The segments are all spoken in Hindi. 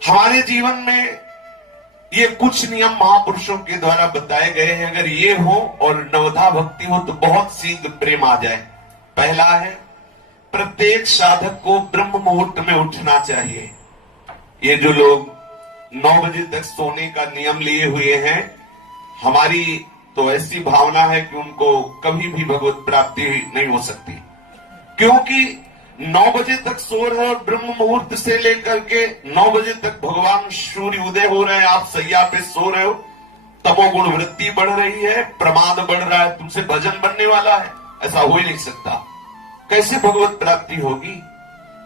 हमारे जीवन में ये कुछ नियम महापुरुषों के द्वारा बताए गए हैं। अगर ये हो और नवधा भक्ति हो तो बहुत शीघ्र प्रेम आ जाए। पहला है, प्रत्येक साधक को ब्रह्म मुहूर्त में उठना चाहिए। ये जो लोग 9 बजे तक सोने का नियम लिए हुए हैं, हमारी तो ऐसी भावना है कि उनको कभी भी भगवत प्राप्ति नहीं हो सकती, क्योंकि 9 बजे तक सो रहे और ब्रह्म मुहूर्त से लेकर के 9 बजे तक भगवान सूर्य उदय हो रहे हैं, आप सैया पे सो रहे हो, तमोगुण वृत्ति बढ़ रही है, प्रमाद बढ़ रहा है, तुमसे भजन बनने वाला है, ऐसा हो ही नहीं सकता। कैसे भगवत प्राप्ति होगी?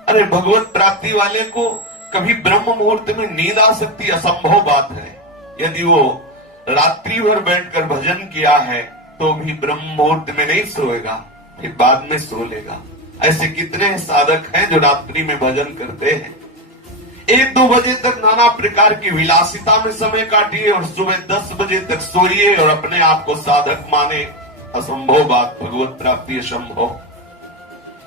अरे भगवत प्राप्ति वाले को कभी ब्रह्म मुहूर्त में नींद आ सकती, असंभव बात है। यदि वो रात्रि भर बैठकर भजन किया है तो भी ब्रह्म मुहूर्त में नहीं सोएगा, फिर बाद में सो लेगा। ऐसे कितने साधक हैं जो रात्रि में भजन करते हैं। 1-2 बजे तक नाना प्रकार की विलासिता में समय काटिए और सुबह 10 बजे तक सोइए और अपने आप को साधक माने, असंभव बात। भगवत प्राप्ति असंभव।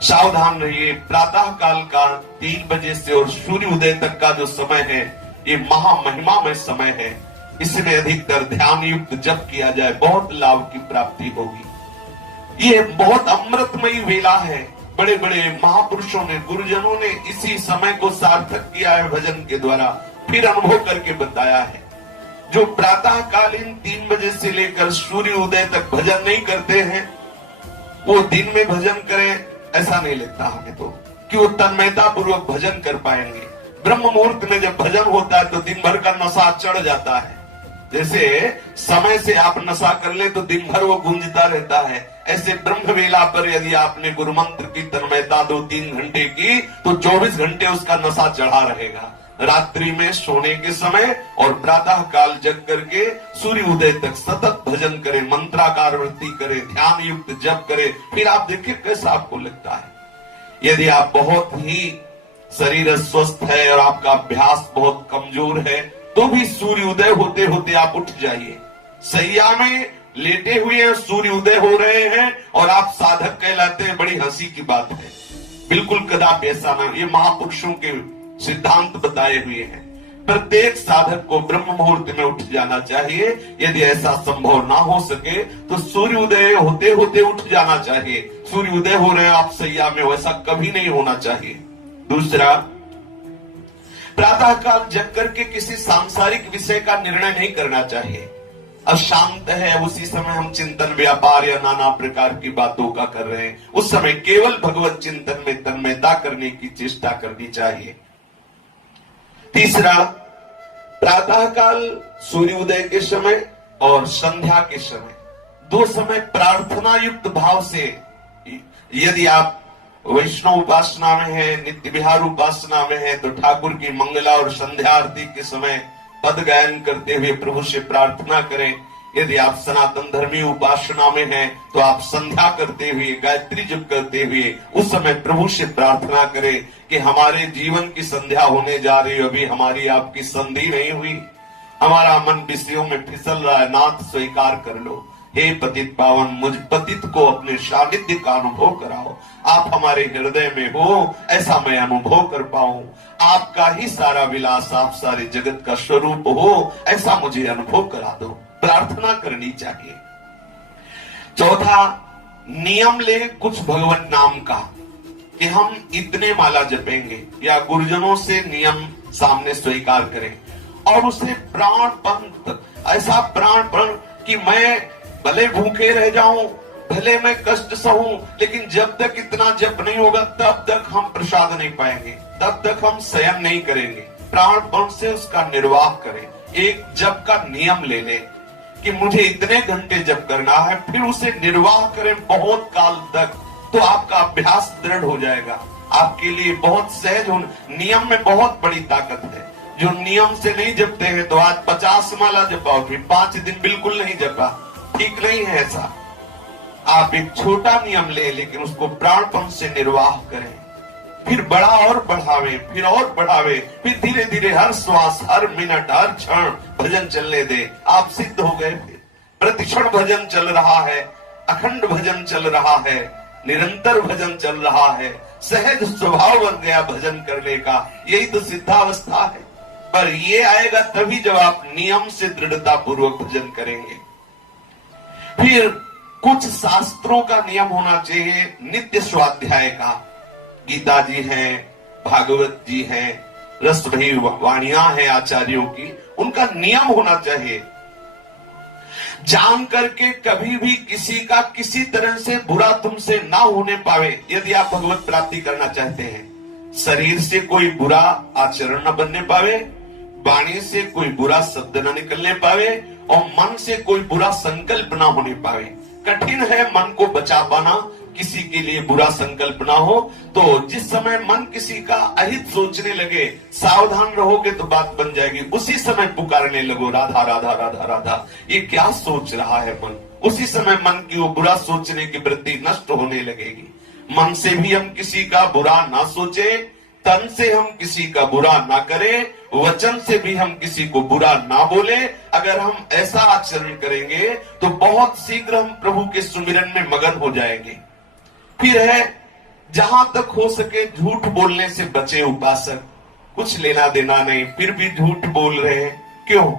सावधान रहिए। प्रातः काल का 3 बजे से और सूर्य उदय तक का जो समय है, ये महामहिमामय समय है। इसमें अधिकतर ध्यान युक्त जप किया जाए, बहुत लाभ की प्राप्ति होगी। ये बहुत अमृतमयी वेला है। बड़े बड़े महापुरुषों ने, गुरुजनों ने इसी समय को सार्थक किया है भजन के द्वारा, फिर अनुभव करके बताया है। जो प्रातः कालीन 3 बजे से लेकर सूर्य उदय तक भजन नहीं करते हैं, वो दिन में भजन करें ऐसा नहीं लगता हमें तो, कि वो तन्मयता पूर्वक भजन कर पाएंगे। ब्रह्म मुहूर्त में जब भजन होता है तो दिन भर का नशा चढ़ जाता है। जैसे समय से आप नशा कर ले तो दिन भर वो गूंजता रहता है, ऐसे ब्रह्म वेला पर यदि आपने गुरु मंत्र की तन्मयता 2-3 घंटे की तो 24 घंटे उसका नशा चढ़ा रहेगा। रात्रि में सोने के समय और प्रातः काल जग करके सूर्य उदय तक सतत भजन करें, मंत्राकार वृत्ति करें, ध्यान युक्त जप करें, फिर आप देखिए कैसा आपको लगता है। यदि आप बहुत ही शरीर स्वस्थ है और आपका अभ्यास बहुत कमजोर है तो भी सूर्य उदय होते होते आप उठ जाइए। सैया में लेटे हुए हैं, सूर्य उदय हो रहे हैं और आप साधक कहलाते हैं, बड़ी हंसी की बात है। बिल्कुल कदापि ऐसा ना। ये महापुरुषों के सिद्धांत बताए हुए हैं। प्रत्येक साधक को ब्रह्म मुहूर्त में उठ जाना चाहिए। यदि ऐसा संभव ना हो सके तो सूर्य उदय होते होते उठ जाना चाहिए। सूर्य उदय हो रहे हैं, आप सैया में, वैसा कभी नहीं होना चाहिए। दूसरा, प्रातः काल जग करके किसी सांसारिक विषय का निर्णय नहीं करना चाहिए। अब शांत है, उसी समय हम चिंतन, व्यापार या नाना प्रकार की बातों का कर रहे हैं, उस समय केवल भगवत चिंतन में तन्मयता करने की चेष्टा करनी चाहिए। तीसरा, प्रातः काल सूर्योदय के समय और संध्या के समय, 2 समय प्रार्थना युक्त भाव से, यदि आप वैष्णव उपासना में है, नित्य विहार उपासना में है, तो ठाकुर की मंगला और संध्या आरती के समय पद गायन करते हुए प्रभु से प्रार्थना करें। यदि आप सनातन धर्मी उपासना में हैं तो आप संध्या करते हुए, गायत्री जप करते हुए उस समय प्रभु से प्रार्थना करें कि हमारे जीवन की संध्या होने जा रही है, अभी हमारी आपकी संधि नहीं हुई, हमारा मन विषयों में फिसल रहा है, नाथ स्वीकार कर लो। हे पतित पावन, मुझ पतित को अपने सानिध्य का अनुभव कराओ। आप हमारे हृदय में हो, ऐसा मैं अनुभव कर पाऊं। आपका ही सारा विलास, आप सारे जगत का स्वरूप हो, ऐसा मुझे अनुभव करा दो। प्रार्थना करनी चाहिए। चौथा, नियम ले कुछ भगवत नाम का, कि हम इतने माला जपेंगे, या गुरुजनों से नियम सामने स्वीकार करें और उसे प्राणपण, ऐसा प्राणपण कि मैं भले भूखे रह जाऊं, भले मैं कष्ट सहूं, लेकिन जब तक इतना जप नहीं होगा तब तक हम प्रसाद नहीं पाएंगे, तब तक हम शयन नहीं करेंगे। प्राणपण से उसका निर्वाह करें। एक जप का नियम ले लें कि मुझे इतने घंटे जप करना है, फिर उसे निर्वाह करें बहुत काल तक, तो आपका अभ्यास दृढ़ हो जाएगा। आपके लिए बहुत सहज हो। नियम में बहुत बड़ी ताकत है। जो नियम से नहीं जपते हैं तो आज 50 माला जपाओ, फिर 5 दिन बिल्कुल नहीं जपा, ठीक नहीं है ऐसा। आप एक छोटा नियम ले, लेकिन उसको प्राणपण से निर्वाह करें, फिर बड़ा और बढ़ावे, फिर और बढ़ावे, फिर धीरे धीरे हर श्वास, हर मिनट, हर क्षण भजन चलने दे। आप सिद्ध हो गए। फिर प्रतिक्षण भजन चल रहा है, अखंड भजन चल रहा है, निरंतर भजन चल रहा है, सहज स्वभाव बन गया भजन करने का। यही तो सिद्धावस्था है। और ये आएगा तभी जब आप नियम से दृढ़ता पूर्वक भजन करेंगे। फिर कुछ शास्त्रों का नियम होना चाहिए, नित्य स्वाध्याय का। गीता जी हैं, भागवत जी हैं, रसभरी वाणियां हैं आचार्यों की, उनका नियम होना चाहिए। जान करके कभी भी किसी का किसी तरह से बुरा तुमसे ना होने पावे, यदि आप भगवत प्राप्ति करना चाहते हैं। शरीर से कोई बुरा आचरण न बनने पावे, वाणी से कोई बुरा शब्द न निकलने पावे, और मन से कोई बुरा संकल्प ना होने पावे। कठिन है मन को बचा पाना, किसी के लिए बुरा संकल्प ना हो। तो जिस समय मन किसी का अहित सोचने लगे, सावधान रहोगे तो बात बन जाएगी। उसी समय पुकारने लगो, राधा राधा राधा राधा, ये क्या सोच रहा है मन। उसी समय मन की वो बुरा सोचने की वृत्ति नष्ट होने लगेगी। मन से भी हम किसी का बुरा ना सोचे, तन से हम किसी का बुरा ना करें, वचन से भी हम किसी को बुरा ना बोले। अगर हम ऐसा आचरण करेंगे तो बहुत शीघ्र हम प्रभु के सुमिरन में मगन हो जाएंगे। फिर है, जहां तक हो सके झूठ बोलने से बचे उपासक। कुछ लेना देना नहीं, फिर भी झूठ बोल रहे हैं, क्यों?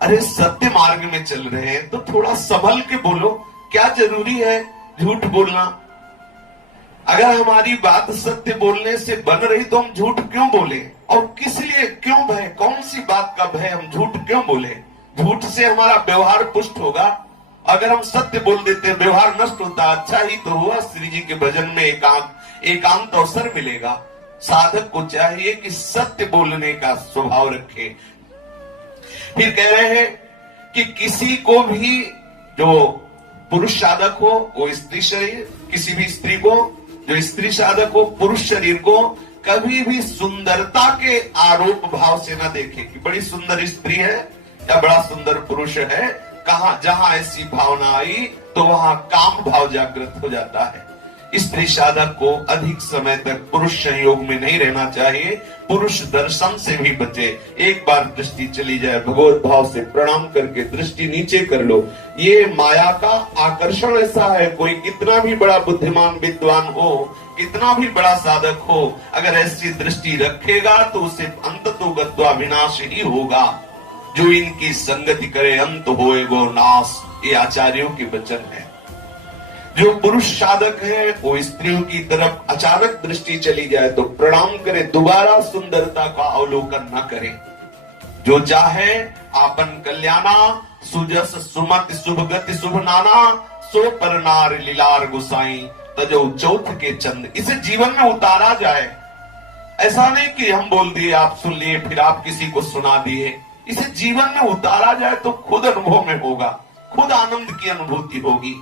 अरे सत्य मार्ग में चल रहे हैं तो थोड़ा संभल के बोलो। क्या जरूरी है झूठ बोलना? अगर हमारी बात सत्य बोलने से बन रही तो हम झूठ क्यों बोले? और किस लिए, क्यों भय? कौन सी बात का भय? हम झूठ क्यों बोले? झूठ से हमारा व्यवहार पुष्ट होगा। अगर हम सत्य बोल देते, व्यवहार नष्ट होता। अच्छा ही तो हुआ, श्री जी के भजन में एकांत अवसर मिलेगा। साधक को चाहिए कि सत्य बोलने का स्वभाव रखे। फिर कह रहे हैं कि किसी को भी, जो पुरुष साधक हो वो स्त्री शरीर, किसी भी स्त्री को, जो स्त्री साधक हो पुरुष शरीर को, कभी भी सुंदरता के आरोप भाव से ना देखे कि बड़ी सुंदर स्त्री है या बड़ा सुंदर पुरुष है। कहां जहां ऐसी भावना आई तो वहां काम भाव जागृत हो जाता है। स्त्री साधक को अधिक समय तक पुरुष संयोग में नहीं रहना चाहिए। पुरुष दर्शन से भी बचे। एक बार दृष्टि चली जाए, भगवत भाव से प्रणाम करके दृष्टि नीचे कर लो। ये माया का आकर्षण ऐसा है, कोई कितना भी बड़ा बुद्धिमान विद्वान हो, कितना भी बड़ा साधक हो, अगर ऐसी दृष्टि रखेगा तो उसे अंततो गत्वा विनाश ही होगा। जो इनकी संगति करे अंत होएगो नाश, ये आचार्यों के वचन है। जो पुरुष साधक है वो स्त्रियों की तरफ अचानक दृष्टि चली जाए तो प्रणाम करे, दोबारा सुंदरता का अवलोकन न करे। जो चाहे आपन कल्याणा, सुजस सुमति शुभ गति शुभ नाना, सो पर नार लीलार गुसाई, तजो चौथ के चंद। इसे जीवन में उतारा जाए। ऐसा नहीं कि हम बोल दिए, आप सुन लिए, फिर आप किसी को सुना दिए। इसे जीवन में उतारा जाए तो खुद अनुभव में होगा, खुद आनंद की अनुभूति होगी।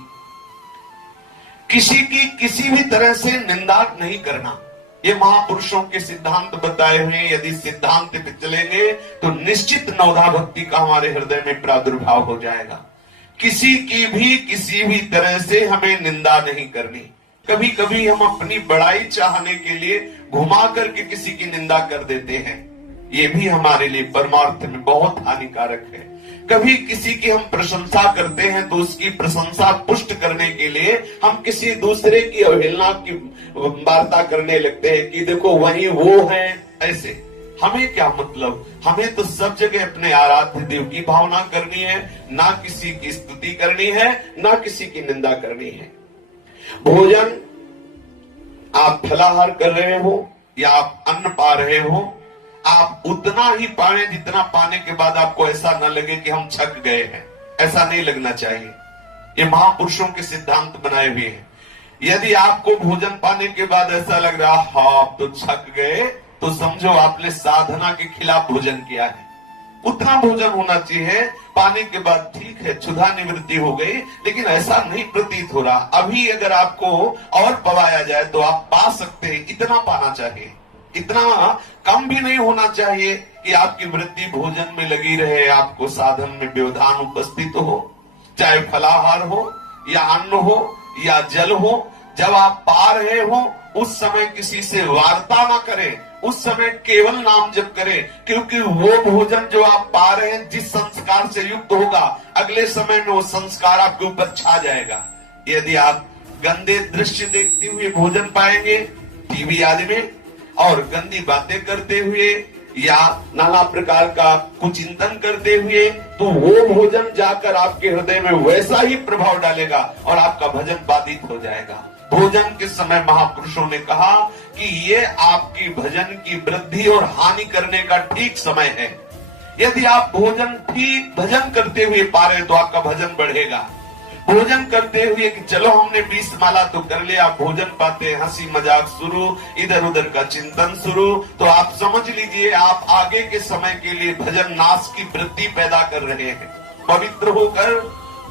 किसी की किसी भी तरह से निंदा नहीं करना, ये महापुरुषों के सिद्धांत बताए हुए। यदि सिद्धांत पे चलेंगे तो निश्चित नवधा भक्ति का हमारे हृदय में प्रादुर्भाव हो जाएगा। किसी की भी किसी भी तरह से हमें निंदा नहीं करनी। कभी कभी हम अपनी बड़ाई चाहने के लिए घुमा करके किसी की निंदा कर देते हैं, ये भी हमारे लिए परमार्थ में बहुत हानिकारक है। कभी किसी की हम प्रशंसा करते हैं तो उसकी प्रशंसा पुष्ट करने के लिए हम किसी दूसरे की अवहेलना की वार्ता करने लगते हैं कि देखो वही वो है। ऐसे हमें क्या मतलब? हमें तो सब जगह अपने आराध्य देव की भावना करनी है, ना किसी की स्तुति करनी है, ना किसी की निंदा करनी है। भोजन आप फलाहार कर रहे हो या आप अन्न पा रहे हो, आप उतना ही पाए जितना पाने के बाद आपको ऐसा न लगे कि हम छक गए हैं। ऐसा नहीं लगना चाहिए। ये महापुरुषों के सिद्धांत बनाए हुए हैं। यदि आपको भोजन पाने के बाद ऐसा लग रहा हाँ आप तो छक गए, तो समझो आपने साधना के खिलाफ भोजन किया है। उतना भोजन होना चाहिए, पाने के बाद ठीक है क्षुधा निवृत्ति हो गई, लेकिन ऐसा नहीं प्रतीत हो रहा। अभी अगर आपको और पवाया जाए तो आप पा सकते हैं, इतना पाना चाहिए। इतना कम भी नहीं होना चाहिए कि आपकी वृत्ति भोजन में लगी रहे, आपको साधन में व्यवधान उपस्थित हो। चाहे फलाहार हो या अन्न हो या जल हो, जब आप पा रहे हो उस समय किसी से वार्ता ना करें, उस समय केवल नाम जप करें, क्योंकि वो भोजन जो आप पा रहे हैं जिस संस्कार से युक्त होगा, अगले समय में वो संस्कार आपके ऊपर छा जाएगा। यदि आप गंदे दृश्य देखते हुए भोजन पाएंगे टीवी आदि में, और गंदी बातें करते हुए या नाना प्रकार का कुचिंतन करते हुए, तो वो भोजन जाकर आपके हृदय में वैसा ही प्रभाव डालेगा और आपका भजन बाधित हो जाएगा। भोजन के समय महापुरुषों ने कहा कि ये आपकी भजन की वृद्धि और हानि करने का ठीक समय है। यदि आप भोजन ठीक भजन करते हुए पा रहे तो आपका भजन बढ़ेगा। भोजन करते हुए कि चलो हमने 20 माला तो कर लिया, भोजन पाते हंसी मजाक शुरू, इधर उधर का चिंतन शुरू, तो आप समझ लीजिए आप आगे के समय के लिए भजन नाश की वृत्ति पैदा कर रहे हैं। पवित्र होकर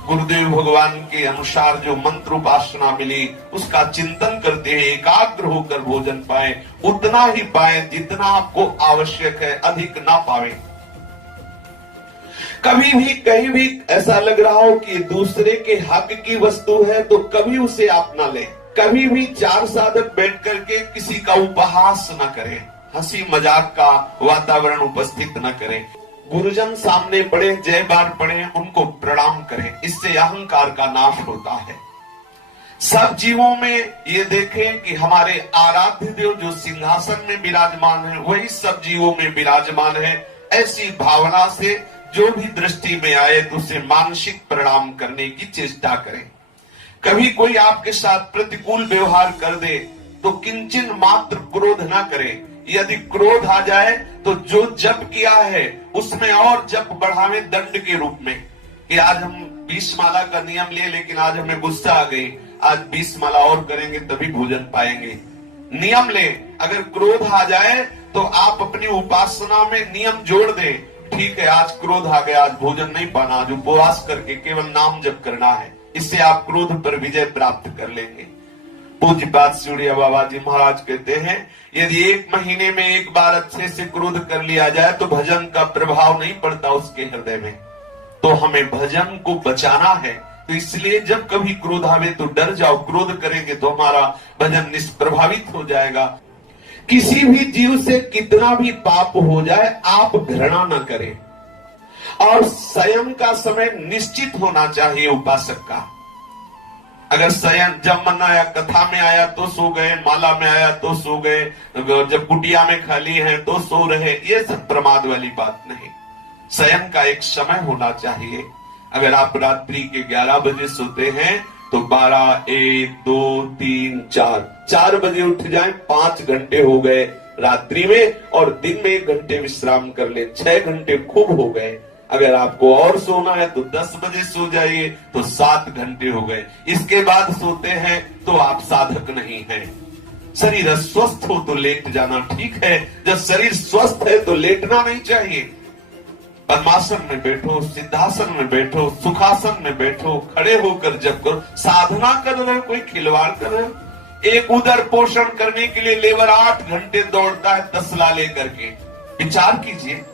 गुरुदेव भगवान के अनुसार जो मंत्र उपासना मिली उसका चिंतन करते हैं, एकाग्र होकर भोजन पाए, उतना ही पाए जितना आपको आवश्यक है, अधिक ना पावे। कभी भी कहीं भी ऐसा लग रहा हो कि दूसरे के हक की वस्तु है तो कभी उसे आप ना लें। कभी भी चार साधक बैठ करके किसी का उपहास न करें, हंसी मजाक का वातावरण उपस्थित न करें। गुरुजन सामने पड़े, जय बार पड़े, उनको प्रणाम करें, इससे अहंकार का नाश होता है। सब जीवों में ये देखें कि हमारे आराध्य देव जो सिंहासन में विराजमान है वही सब जीवों में विराजमान है। ऐसी भावना से जो भी दृष्टि में आए तो उसे मानसिक प्रणाम करने की चेष्टा करें। कभी कोई आपके साथ प्रतिकूल व्यवहार कर दे तो किंचन मात्र क्रोध ना करें। यदि क्रोध आ जाए तो जो जप किया है उसमें और जप बढ़ावे दंड के रूप में, कि आज हम 20 माला का नियम लिए लेकिन आज हमें गुस्सा आ गई, आज 20 माला और करेंगे तभी भोजन पाएंगे। नियम ले, अगर क्रोध आ जाए तो आप अपनी उपासना में नियम जोड़ दें, ठीक है आज क्रोध आ गया, आज भोजन नहीं पाना, आज उपवास करके केवल नाम जप करना है, इससे आप क्रोध पर विजय प्राप्त कर लेंगे। पूज्यपाद सूर्य बाबा जी महाराज कहते हैं यदि 1 महीने में एक बार अच्छे से क्रोध कर लिया जाए तो भजन का प्रभाव नहीं पड़ता उसके हृदय में। तो हमें भजन को बचाना है, तो इसलिए जब कभी क्रोध आवे तो डर जाओ, क्रोध करेंगे तो हमारा भजन निष्प्रभावित हो जाएगा। किसी भी जीव से कितना भी पाप हो जाए आप घृणा न करें, और संयम का समय निश्चित होना चाहिए उपासक का। अगर संयम जब मन आया, कथा में आया तो सो गए, माला में आया तो सो गए, जब कुटिया में खाली है तो सो रहे, ये सब प्रमाद वाली बात नहीं। संयम का एक समय होना चाहिए। अगर आप रात्रि के 11 बजे सोते हैं तो 12, 1, 2, 3, 4 बजे उठ जाएं, 5 घंटे हो गए रात्रि में, और दिन में 1 घंटे विश्राम कर ले, 6 घंटे खूब हो गए। अगर आपको और सोना है तो 10 बजे सो जाइए, तो 7 घंटे हो गए। इसके बाद सोते हैं तो आप साधक नहीं हैं। शरीर अस्वस्थ हो तो लेट जाना ठीक है, जब शरीर स्वस्थ है तो लेटना नहीं चाहिए। पद्मासन में बैठो, सिद्धासन में बैठो, सुखासन में बैठो, खड़े होकर जब करो, साधना कर रहे, कोई खिलवाड़ कर रहे। एक उदर पोषण करने के लिए लेबर 8 घंटे दौड़ता है तसला लेकर के, विचार कीजिए।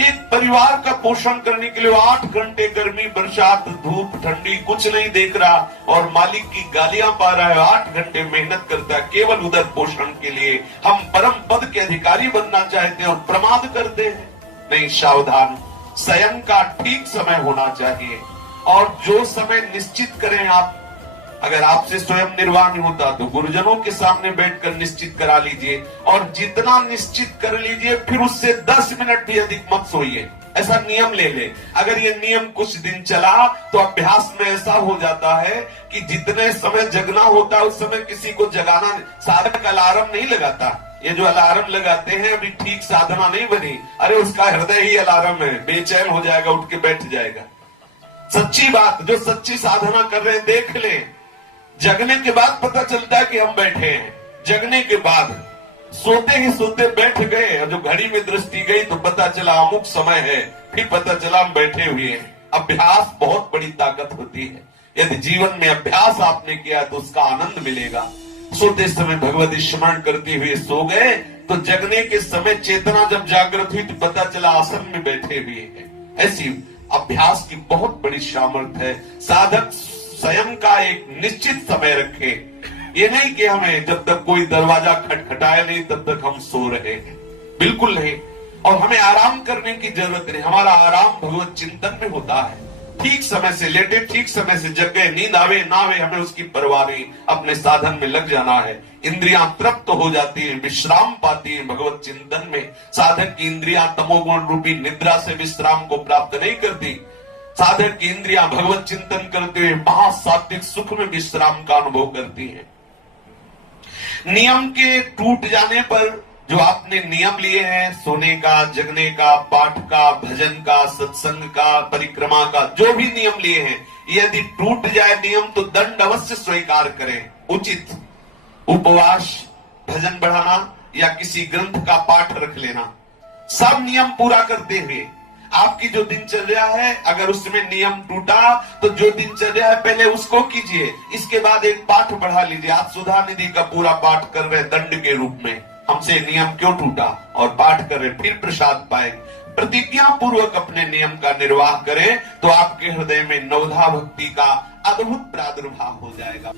एक परिवार का पोषण करने के लिए 8 घंटे गर्मी, बरसात, धूप, ठंडी कुछ नहीं देख रहा और मालिक की गालियां पा रहा है, 8 घंटे मेहनत करता है केवल उदर पोषण के लिए। हम परम पद के अधिकारी बनना चाहते हैं और प्रमाद करते हैं। नहीं, सावधान, संयम का ठीक समय होना चाहिए, और जो समय निश्चित करें आप। अगर आपसे स्वयं निर्वाह नहीं होता तो गुरुजनों के सामने बैठकर निश्चित करा लीजिए, और जितना निश्चित कर लीजिए फिर उससे 10 मिनट भी अधिक मत सोइए। ऐसा नियम ले ले। अगर ये नियम कुछ दिन चला तो अभ्यास में ऐसा हो जाता है कि जितने समय जगना होता है उस समय किसी को जगाना, साधक अलार्म नहीं लगाता। ये जो अलार्म लगाते हैं अभी ठीक साधना नहीं बनी, अरे उसका हृदय ही अलार्म है, बेचैन हो जाएगा, उठ के बैठ जाएगा। सच्ची बात, जो सच्ची साधना कर रहे हैं देख ले, जगने के बाद पता चलता है कि हम बैठे हैं। जगने के बाद सोते ही सोते बैठ गए, और जो घड़ी में दृष्टि गई तो पता चला अमुक समय है, फिर पता चला हम बैठे हुए हैं। अभ्यास बहुत बड़ी ताकत होती है। यदि जीवन में अभ्यास आपने किया तो उसका आनंद मिलेगा। सोते समय भगवती स्मरण करते हुए सो गए तो जगने के समय चेतना जब जागृत हुई तो पता चला आसन में बैठे हुए हैं। ऐसी अभ्यास की बहुत बड़ी सामर्थ्य है। साधक स्वयं का एक निश्चित समय रखे, ये नहीं कि हमें जब तक कोई दरवाजा खटखटाए नहीं तब तक हम सो रहे हैं, बिल्कुल नहीं। और हमें आराम करने की जरूरत नहीं, हमारा आराम भगवत चिंतन में होता है। ठीक समय से लेटे, ठीक समय से जग गए, नींद आवे ना आवे हमें उसकी परवाह नहीं, अपने साधन में लग जाना है। इंद्रियां तृप्त हो जाती हैं, विश्राम पाती हैं भगवत चिंतन में। साधक की इंद्रियां तमोगुण रूपी निद्रा से विश्राम को प्राप्त नहीं करती। साधक की इंद्रियां भगवत चिंतन करते हुए महासात्विक सुख में विश्राम का अनुभव करती हैं। नियम के टूट जाने पर जो आपने नियम लिए हैं, सोने का, जगने का, पाठ का, भजन का, सत्संग का, परिक्रमा का, जो भी नियम लिए हैं, यदि टूट जाए नियम तो दंड अवश्य स्वीकार करें। उचित उपवास, भजन बढ़ाना या किसी ग्रंथ का पाठ रख लेना, सब नियम पूरा करते हुए आपकी जो दिनचर्या है, अगर उसमें नियम टूटा तो जो दिनचर्या है पहले उसको कीजिए, इसके बाद एक पाठ बढ़ा लीजिए। आप सुधा निधि का पूरा पाठ कर रहे दंड के रूप में, हमसे नियम क्यों टूटा, और पाठ कर रहे फिर प्रसाद पाए। प्रतिज्ञा पूर्वक अपने नियम का निर्वाह करें तो आपके हृदय में नवधा भक्ति का अद्भुत प्रादुर्भाव हो जाएगा।